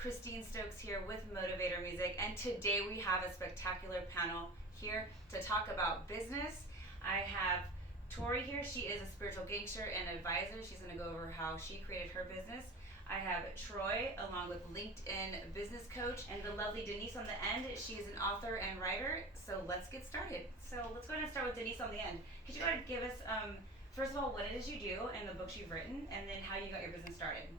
Christine Stokes here with Motivator Music, and today we have a spectacular panel here to talk about business. I have Tori here. She is a spiritual gangster and advisor. She's going to go over how she created her business. I have Troy, along with LinkedIn business coach, and the lovely Denise on the end. She is an author and writer. So let's get started. So let's go ahead and start with Denise on the end. Could you go ahead and give us, first of all, what it is you do and the books you've written, and then how you got your business started?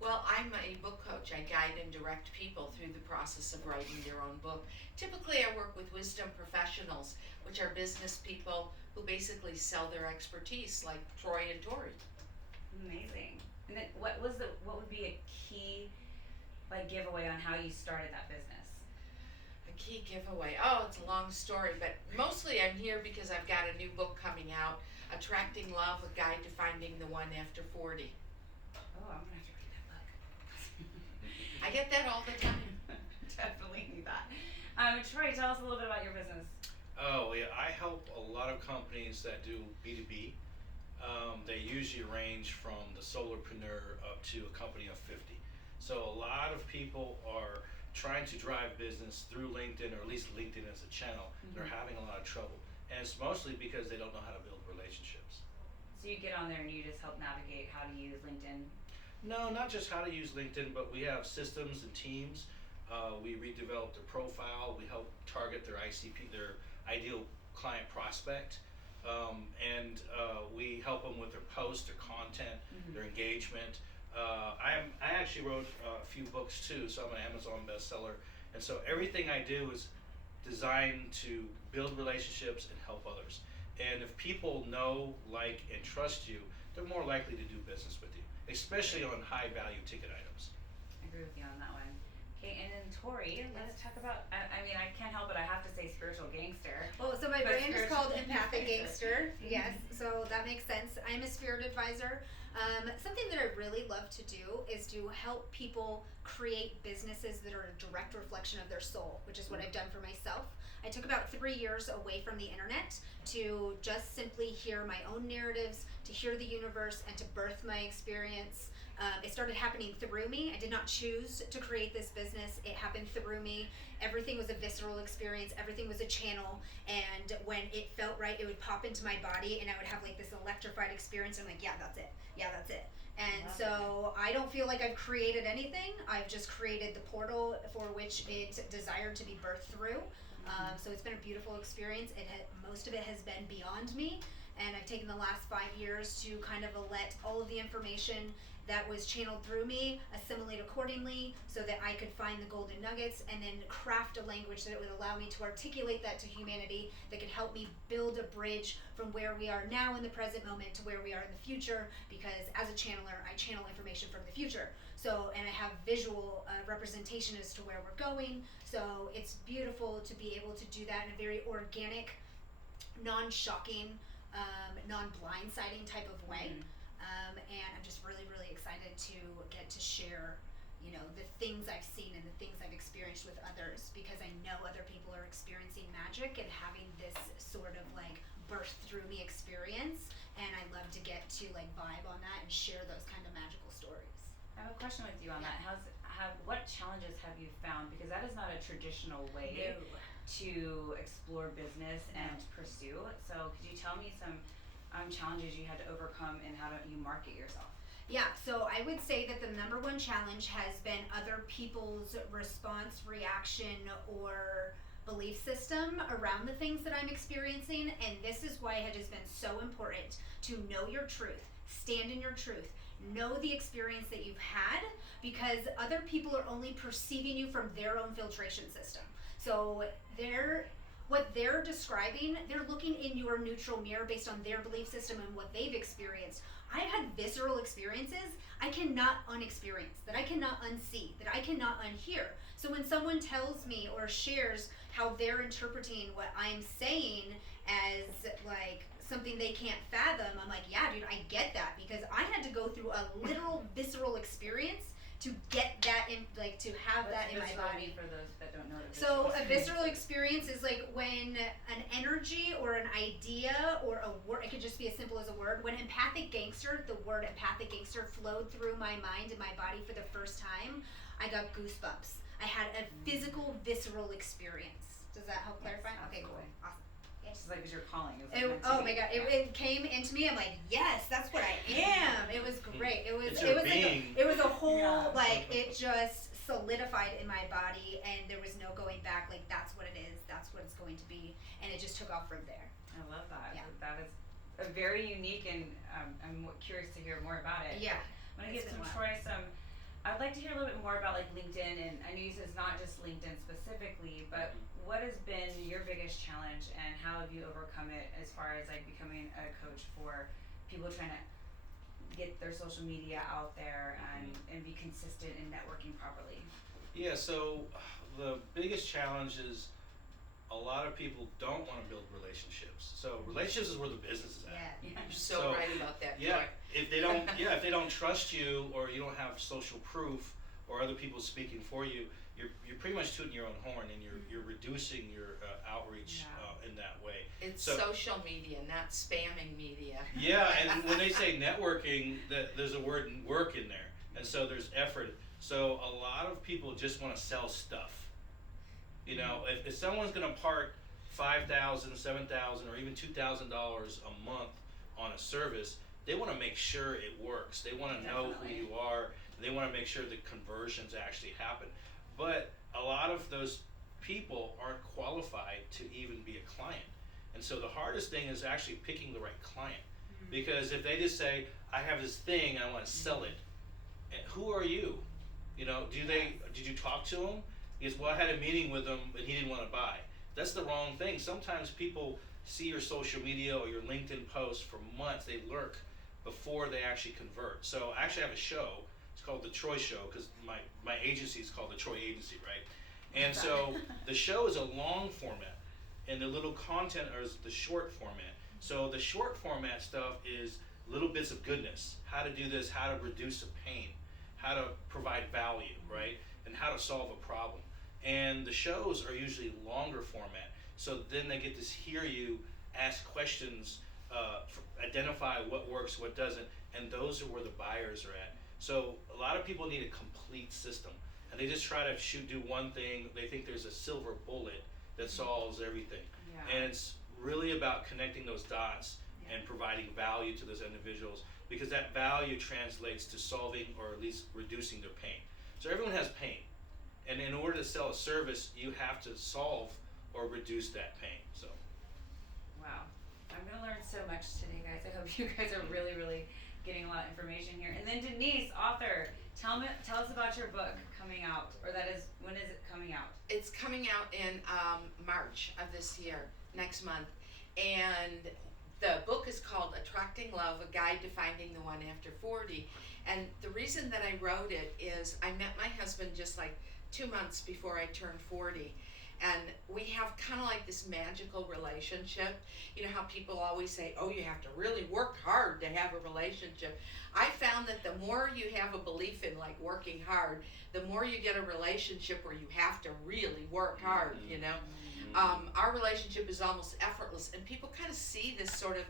Well, I'm a book coach. I guide and direct people through the process of writing their own book. Typically, I work with wisdom professionals, which are business people who basically sell their expertise, like Troy and Tori. Amazing. And then what would be a key giveaway on how you started that business? A key giveaway. Oh, it's a long story, but mostly I'm here because I've got a new book coming out, Attracting Love, a guide to finding the one after 40. Oh, I'm gonna have to read that book. I get that all the time. Definitely need that. Troy, tell us a little bit about your business. Oh, yeah, I help a lot of companies that do B2B. They usually range from the solopreneur up to a company of 50. So a lot of people are trying to drive business through LinkedIn, or at least LinkedIn as a channel. They're having a lot of trouble. And it's mostly because they don't know how to build relationships. So you get on there and you just help navigate how to use LinkedIn? No, not just how to use LinkedIn, but we have systems and teams. We redevelop their profile. We help target their ICP, their ideal client prospect. And we help them with their posts, their content, their engagement. I actually wrote a few books too, so I'm an Amazon bestseller. And so everything I do is designed to build relationships and help others. And if people know, like, and trust you, they're more likely to do business with you, especially on high value ticket items. I agree with you on that one. Okay, and then Tori, let's talk about, I mean, I can't help it, I have to say spiritual gangster. Well, so my But brand is called spiritual Empathic gangster. Gangster. Yes, so that makes sense. I'm a spirit advisor. Something that I really love to do is to help people create businesses that are a direct reflection of their soul, which is what I've done for myself. I took about 3 years away from the internet to just simply hear my own narratives, to hear the universe, and to birth my experience. It started happening through me. I did not choose to create this business. It happened through me. Everything was a visceral experience. Everything was a channel. And when it felt right, it would pop into my body and I would have like this electrified experience. I'm like, yeah, that's it. Yeah, that's it. And so I don't feel like I've created anything. I've just created the portal for which it desired to be birthed through. So it's been a beautiful experience. Most of it has been beyond me. And I've taken the last 5 years to kind of let all of the information that was channeled through me assimilate accordingly so that I could find the golden nuggets and then craft a language that would allow me to articulate that to humanity, that could help me build a bridge from where we are now in the present moment to where we are in the future, because as a channeler, I channel information from the future. So, and I have visual representation as to where we're going. So it's beautiful to be able to do that in a very organic, non-shocking, non-blindsiding type of way. And I'm just really, really excited to get to share, you know, the things I've seen and the things I've experienced with others, because I know other people are experiencing magic and having this sort of like burst through me experience. And I love to get to like vibe on that and share those kind of magical stories. I have a question with you on that. What challenges have you found? Because that is not a traditional way to explore business and pursue. So could you tell me some challenges you had to overcome and how you market yourself? Yeah, so I would say that the number one challenge has been other people's response, reaction, or belief system around the things that I'm experiencing. And this is why it has been so important to know your truth, stand in your truth, know the experience that you've had, because other people are only perceiving you from their own filtration system. So what they're describing, they're looking in your neutral mirror based on their belief system and what they've experienced. I've had visceral experiences I cannot unexperience, that I cannot unsee, that I cannot unhear. So when someone tells me or shares how they're interpreting what I'm saying as like something they can't fathom, I'm like, yeah, dude, I get that, because I had to go through a literal visceral experience to get that in, like, to have that in my body. For those that don't know what So a visceral experience is like when an energy or an idea or a word, it could just be as simple as a word. When empathic gangster, the word empathic gangster flowed through my mind and my body for the first time, I got goosebumps. I had a physical, visceral experience. Does that help clarify? Okay, cool. absolutely. Awesome. It's just like it's your calling. It's It, meant to oh be. my god, it came into me. I'm like, yes, that's what I am. It was great. It was It's it your was like being. it was a whole Yeah. like it just solidified in my body, and there was no going back. Like that's what it is. That's what it's going to be, and it just took off from there. I love that. Yeah. That is a very unique, and I'm curious to hear more about it. Yeah. I'm gonna It's give been some a while. Troy some. I'd like to hear a little bit more about like LinkedIn, and I know you said it's not just LinkedIn specifically, but what has been your biggest challenge, and how have you overcome it as far as like becoming a coach for people trying to get their social media out there and be consistent in networking properly? Yeah, so the biggest challenge is a lot of people don't want to build relationships. So relationships is where the business is at. Yeah. You're so, So, right about that, Yeah, Troy. if they don't trust you, or you don't have social proof, or other people speaking for you, you're pretty much tooting your own horn, and you're reducing your outreach in that way. It's So- social media, not spamming media. Yeah, and when they say networking, there's a word work in there, and so there's effort. So a lot of people just want to sell stuff. You know, if someone's going to part $5,000, $7,000, or even $2,000 a month on a service, they want to make sure it works. They want to know who Definitely. you are. And they want to make sure the conversions actually happen. But a lot of those people aren't qualified to even be a client. And so the hardest thing is actually picking the right client. Because if they just say, I have this thing and I want to sell it, and who are you? You know, did you talk to him? He goes, well, I had a meeting with him, but he didn't want to buy. That's the wrong thing. Sometimes people see your social media or your LinkedIn posts for months. They lurk before they actually convert. So I actually have a show. It's called The Troy Show, because my agency is called The Troy Agency, right? And so the show is a long format, and the little content is the short format. So the short format stuff is little bits of goodness. How to do this, how to reduce the pain, how to provide value, right? And how to solve a problem. And the shows are usually longer format. So then they get to hear you ask questions, identify what works, what doesn't, and those are where the buyers are at. So a lot of people need a complete system, and they just try to do one thing. They think there's a silver bullet that solves everything. Yeah. And it's really about connecting those dots and providing value to those individuals, because that value translates to solving or at least reducing their pain. So everyone has pain, and in order to sell a service, you have to solve or reduce that pain. So Wow. I'm going to learn so much today, guys. I hope you guys are really, really getting a lot of information here. And then Denise, author, tell us about your book coming out, or when is it coming out? It's coming out in March of this year, next month. And the book is called Attracting Love, A Guide to Finding the One After 40. And the reason that I wrote it is I met my husband just like 2 months before I turned 40. And we have kind of like this magical relationship. You know how people always say, oh, you have to really work hard to have a relationship. I found that the more you have a belief in like working hard, the more you get a relationship where you have to really work hard, you know. Our relationship is almost effortless, and people kind of see this sort of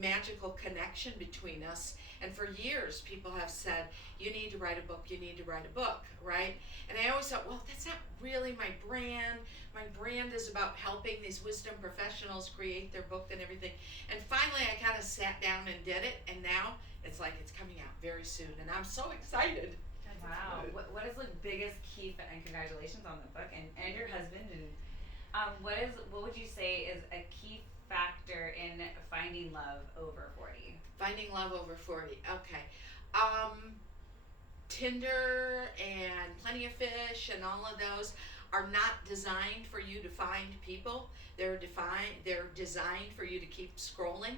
magical connection between us. And for years, people have said, you need to write a book, you need to write a book, right? And I always thought, well, that's not really my brand. My brand is about helping these wisdom professionals create their book and everything. And finally, I kind of sat down and did it, and now it's like it's coming out very soon, and I'm so excited. Wow. What is the biggest key, and congratulations on the book and your husband, and what would you say is a key factor in finding love over 40? Finding love over 40. Okay. Tinder and Plenty of Fish and all of those are not designed for you to find people. They're designed for you to keep scrolling,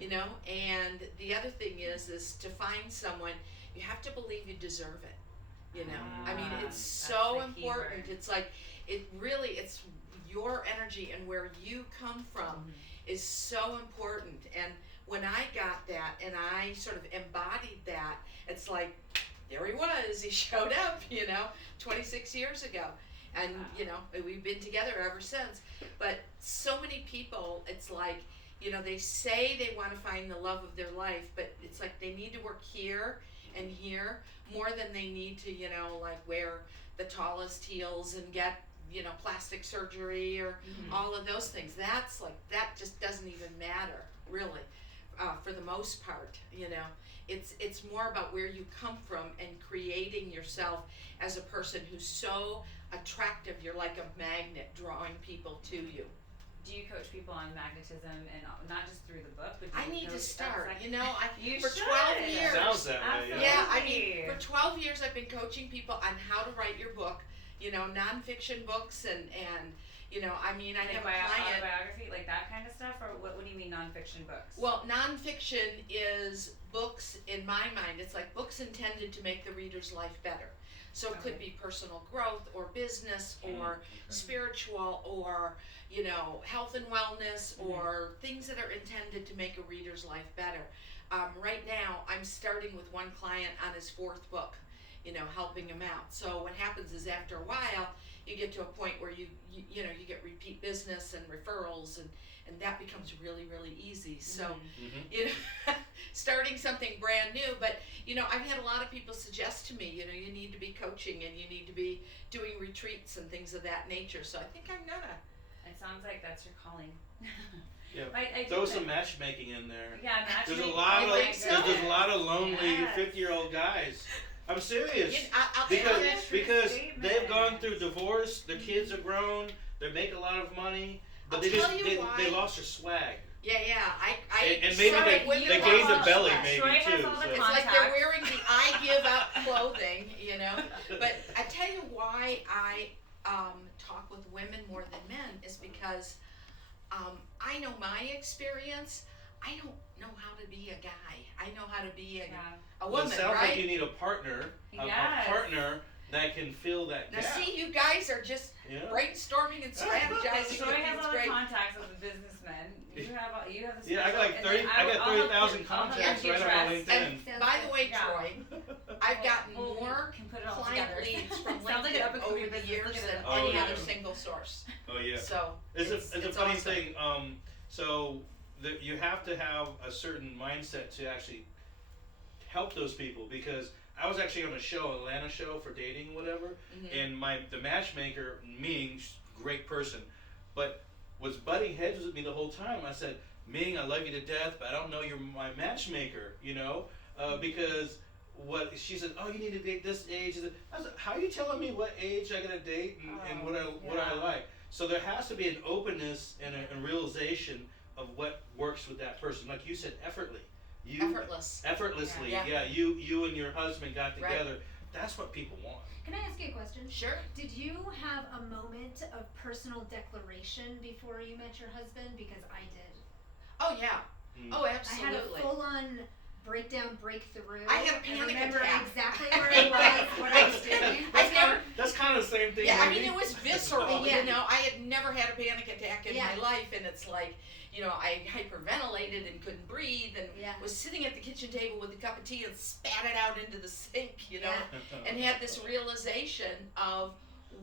you know. And the other thing is to find someone, you have to believe you deserve it. You know, I mean, it's so that's the key important. word. It's like it's your energy and where you come from is so important. And when I got that and I sort of embodied that, it's like, there he was, he showed up, you know, 26 years ago. And, you know, we've been together ever since. But so many people, it's like, you know, they say they want to find the love of their life, but it's like they need to work here and here more than they need to, you know, like wear the tallest heels and get, you know, plastic surgery or all of those things. That's like, that just doesn't even matter, really, for the most part, you know. It's more about where you come from and creating yourself as a person who's so attractive. You're like a magnet drawing people to you. Do you coach people on magnetism, and not just through the book, but do I you need to coach start, outside? you know, You for should. 12 years. Sounds that way, Absolutely. Yeah, I mean, for 12 years I've been coaching people on how to write your book, you know, nonfiction books and you know, I mean, I Like have a client. autobiography, like that kind of stuff, or what do you mean nonfiction books? Well, nonfiction is books, in my mind, it's like books intended to make the reader's life better. So it could be personal growth or business or spiritual or, you know, health and wellness or things that are intended to make a reader's life better. Right now, I'm starting with one client on his 4th book, you know, helping him out. So what happens is after a while, you get to a point where you know, you get repeat business and referrals and that becomes really, really easy. So, you know, starting something brand new, but, you know, I've had a lot of people suggest to me, you know, you need to be coaching and you need to be doing retreats and things of that nature. So I think I'm gonna. It sounds like that's your calling. Yeah. I Throw do some think- matchmaking in there. Yeah, There's matchmaking. a lot You of think so? there's a lot of lonely Yes. 50-year-old guys. I'm serious. I'll Because tell you. That's true because statement. they've gone through divorce, their kids are grown, they make a lot of money, but I'll they tell just you they why. lost their swag. Yeah, I And maybe sorry, they women gained love the our belly flesh. maybe Troy has too. all the So. It's con- like they're Contacts. wearing the I give up clothing, you know. But I tell you why I talk with women more than men is because I know my experience. I don't know how to be a guy. I know how to be a Well, woman, it sounds right? like you need a partner, Yes. a partner that can fill that Now, gap. see, you guys are just Yeah. brainstorming and strategizing. Troy with has these all the great. contacts of the businessmen. You have the Yeah, I got like special- 30. and I then got I'll help 30,000 you- I'll help contacts you right on dress. LinkedIn. And by the way, Yeah. Troy, I've gotten Well, we more can put it all client together. leads from Sounds like an LinkedIn up-and-coming over the business. years Look at than it. Oh, any yeah. other single source. Oh yeah. So It's a funny awesome. thing. So that you have to have a certain mindset to actually help those people, because I was actually on a show, Atlanta show for dating, whatever, and the matchmaker, meaning great person, but was butting heads with me the whole time. I said, Ming, I love you to death, but I don't know you're my matchmaker, you know, because what she said, oh, you need to date this age. I said, how are you telling me what age I gotta date and what I yeah. like? So there has to be an openness and a realization of what works with that person. Like you said, effortlessly. Yeah. You and your husband got Right. together. That's what people want. Can I ask you a question? Sure. Did you have a moment of personal declaration before you met your husband? Because I did. Oh yeah. Mm. Oh, I had absolutely. a full-on breakthrough. I had a panic remember attack. exactly where I was, what I was doing. I never. That's kind of the same thing. Yeah, I maybe. mean, it was visceral. Yeah. You know, I had never had a panic attack in Yeah. my life, and it's like, you know, I hyperventilated and couldn't breathe, and Yeah. was sitting at the kitchen table with a cup of tea and spat it out into the sink, you know, Yeah. and had this realization of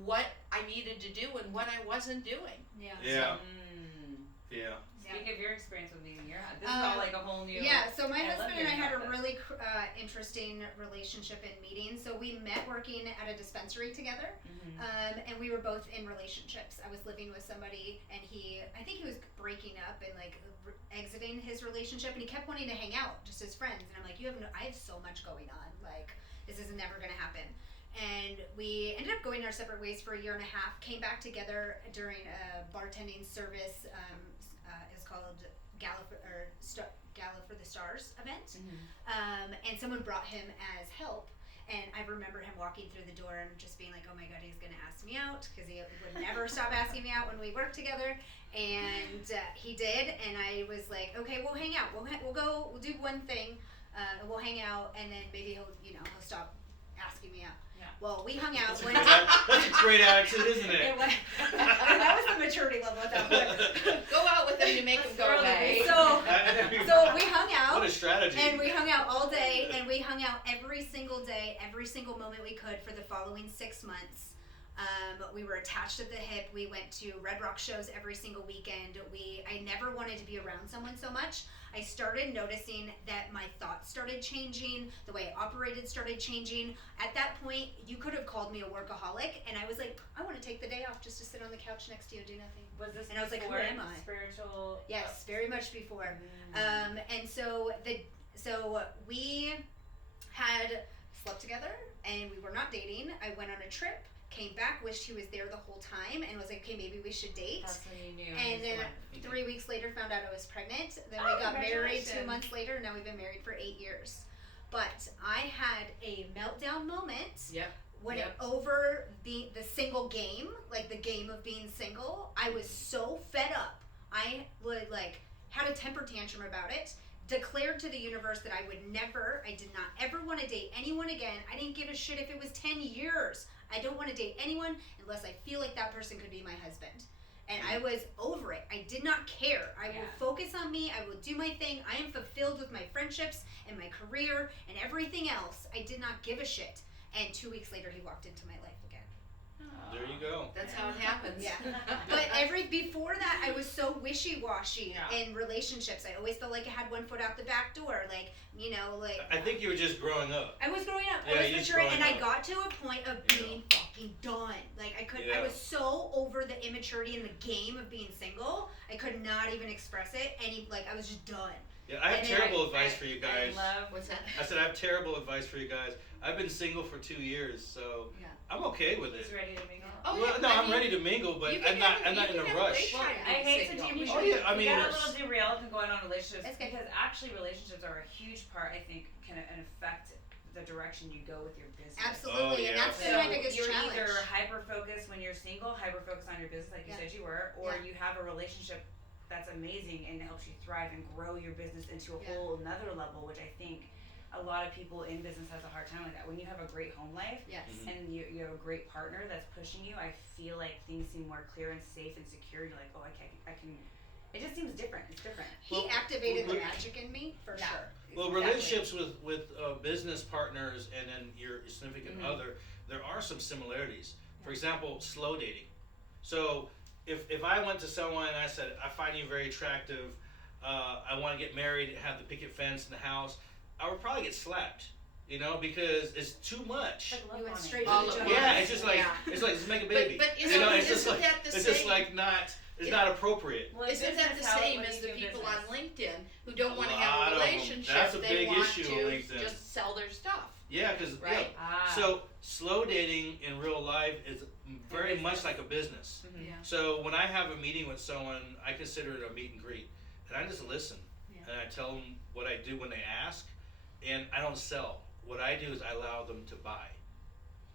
what I needed to do and what I wasn't doing. Yeah. Yeah. Mm. Yeah. Speak of your experience with meeting your husband. This is all like a whole new. Yeah, so my I love husband and I hearing had a about this. really interesting relationship in meetings. So we met working at a dispensary together, and we were both in relationships. I was living with somebody, and I think he was breaking up and like exiting his relationship, and he kept wanting to hang out just as friends. And I'm like, I have so much going on. Like, this is never gonna happen. And we ended up going our separate ways for a year and a half. Came back together during a bartending service. It's called Gala for the Stars event. And someone brought him as help. And I remember him walking through the door and just being like, oh my God, he's going to ask me out, because he would never stop asking me out when we worked together. And he did. And I was like, okay, we'll hang out. We'll do one thing. We'll hang out, and then maybe he'll stop asking me out. Yeah. Well, we hung out one That's a great attitude, isn't it? that was the maturity level at that point. Go out with them to make them go That's away. So we hung out. What a strategy. And we hung out all day, and we hung out every single day, every single moment we could for the following 6 months. We were attached at the hip. We went to Red Rock shows every single weekend. I never wanted to be around someone so much. I started noticing that my thoughts started changing, the way I operated started changing. At that point, you could have called me a workaholic, and I was like, I want to take the day off just to sit on the couch next to you and do nothing. Was this And I was like, who before am I? Spiritual. Yes, very much before. And so we had slept together, and we were not dating. I went on a trip, came back, wished he was there the whole time, and was like, okay, maybe we should date. That's when you knew. And then 3 weeks later found out I was pregnant. Then we got married 2 congratulations. months later, and now we've been married for 8 years. But I had a meltdown moment Yep. when Yep. over the single game, like the game of being single. I was so fed up. I would had a temper tantrum about it. Declared to the universe that I did not ever want to date anyone again. I didn't give a shit if it was 10 years. I don't want to date anyone unless I feel like that person could be my husband. And I was over it. I did not care. I will focus on me. I will do my thing. I am fulfilled with my friendships and my career and everything else. I did not give a shit. And 2 weeks later, he walked into my life again. There you go. That's how it happens. Yeah. But before that, I was so wishy-washy in relationships. I always felt like I had one foot out the back door. I think you were just growing up. I was growing up. Yeah, I was you're maturing, and growing I up. got to a point of being fucking done. I was so over the immaturity in the game of being single. I could not even express it. I was just done. Yeah, I have And then terrible advice for you guys. What's that? I said I have terrible advice for you guys. I've been single for 2 years, so Yeah. I'm okay with it. He's ready to mingle. Oh, Well, yeah, no, I I'm mean, ready to mingle, but you can I'm not have- in you a can have rush. great Well, time I being hate to single. deviate. Oh, yeah, I mean, we got a it's- little derailed and going on relationships That's good. because actually relationships are a huge part. I think can affect the direction you go with your business. Absolutely, and yeah. that's been So my biggest you're challenge. either hyper focused when you're single, hyper focused on your business, like you Yeah. said you were, or Yeah. you have a relationship that's amazing and helps you thrive and grow your business into a Yeah. whole another level, which I think a lot of people in business has a hard time with that. When you have a great home life Yes. Mhm. and you have a great partner that's pushing you, I feel like things seem more clear and safe and secure. You're like, oh, I can. It just seems different. It's different. He Well, activated the well, magic in me for Yeah. sure. Well, Exactly. relationships with business partners and then your significant Mhm. other, there are some similarities. For example, slow dating. So if I went to someone and I said, I find you very attractive, I want to get married, have the picket fence in the house, I would probably get slapped, because it's too much. It's like love You went bombing. straight All to the at joint. once. Yeah, it's just like Yeah. let's make a baby. But it's isn't just like that the it's just same? like not appropriate. Well, in Isn't that the business, how- same when as you the do people business. on LinkedIn who don't want to A have lot a of them. relationship? That's a they big want issue to on LinkedIn. just sell their stuff. Yeah, because Right. Ah. So slow dating in real life is very business. much like a business. Mhm. Yeah. So when I have a meeting with someone, I consider it a meet and greet, and I just listen, and I tell them what I do when they ask, and I don't sell. What I do is I allow them to buy,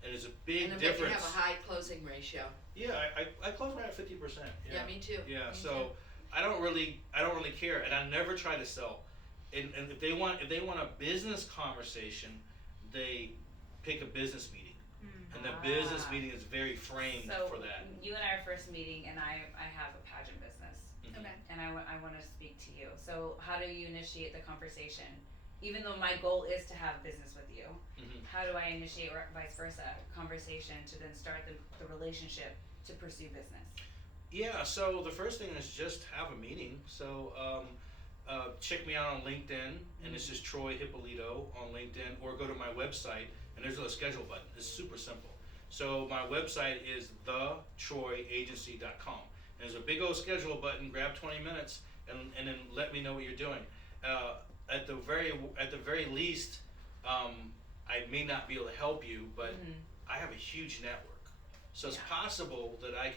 and there's a big And I bet you difference. have a high closing ratio. Yeah, I close right at 50%. Yeah, me too. Yeah, Me so too. I don't really care, and I never try to sell. And if they want a business conversation, they pick a business meeting, and the business Ah. meeting is very framed So for that. you and I are first meeting, and I have a pageant business, Mhm. Okay. and I want to speak to you. So how do you initiate the conversation? Even though my goal is to have business with you, Mhm. how do I initiate or vice versa conversation to then start the relationship to pursue business? Yeah, so the first thing is just have a meeting. So check me out on LinkedIn, and it's just Troy Hipolito on LinkedIn, or go to my website, and there's a schedule button. It's super simple. So my website is thetroyagency.com. And there's a big old schedule button. Grab 20 minutes, and then let me know what you're doing. At the very least, I may not be able to help you, but I have a huge network. So it's possible that I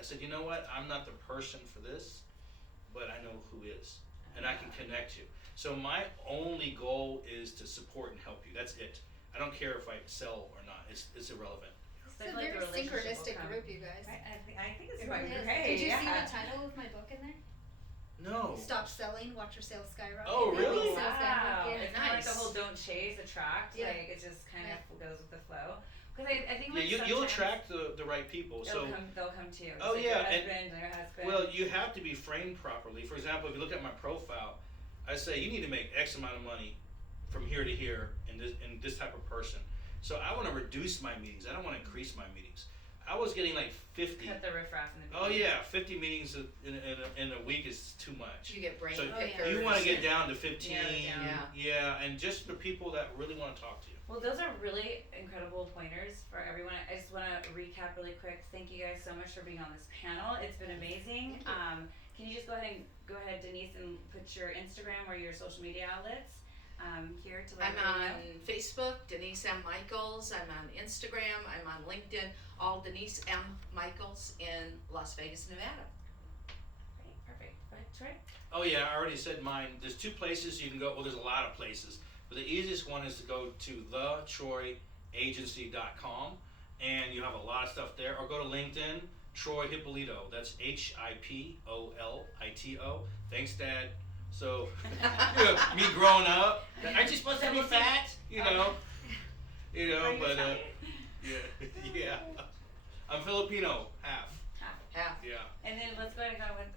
said, you know what, I'm not the person for this, but I know who is, and I can connect you. So my only goal is to support and help you. That's it. I don't care if I sell or not. It's irrelevant. It's a very synchronistic group, you guys. I think it's It quite really is. great. Did you see yeah. the title of my book in there? No. Stop selling, watch your sales skyrocket. Oh, really? Sales Wow. skyrocket. It's kind of like the Nice. whole don't chase, attract. Yeah. Like it just kind of goes with the flow. Because I think Yeah, like you'll sometimes attract the right people. So they'll come to you. It's Oh, like yeah, your and- husband, your husband. well, you have to be framed properly. For example, if you look at my profile, I say you need to make X amount of money from here to here in this type of person. So I want to reduce my meetings. I don't want to increase my meetings. I I was getting like 50. Cut the riffraff in the Oh beginning. yeah, 50 meetings in a week is too much. You get brain So pickers. you want to get down to 15. Narrow it down. Yeah, and just the people that really want to talk to you. Well, those are really incredible pointers for everyone. I just want to recap really quick. Thank you guys so much for being on this panel. It's been amazing. Can you just go ahead, Denise, and put your Instagram or your social media outlets here to let I'm everyone on know? Facebook, Denise M. Michaels. I'm on Instagram. I'm on LinkedIn. All Denise M. Michaels in Las Vegas, Nevada. Great, perfect. Go ahead, Troy. Oh yeah, I already said mine. There's 2 places you can go. Well, there's a lot of places, but the easiest one is to go to thetroyagency.com, and you have a lot of stuff there. Or go to LinkedIn, Troy Hipolito. That's Hipolito. Thanks, Dad. So, me growing up, aren't you supposed to be fat? You know, Are you but Italian? yeah. I'm Filipino, half. Half. Yeah. And then let's go ahead and go with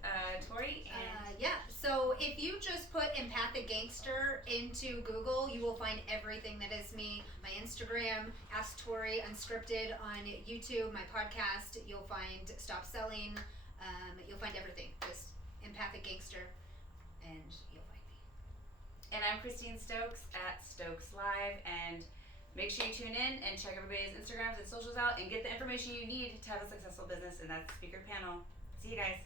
Tori. And Yeah, so if you just put Empathic Gangster into Google, you will find everything that is me. My Instagram, Ask Tori Unscripted on YouTube, my podcast, you'll find Stop Selling, you'll find everything. Just Empathic Gangster, and you'll find me. And I'm Christine Stokes at Stokes Live. And make sure you tune in and check everybody's Instagrams and socials out and get the information you need to have a successful business in that speaker panel. See you guys.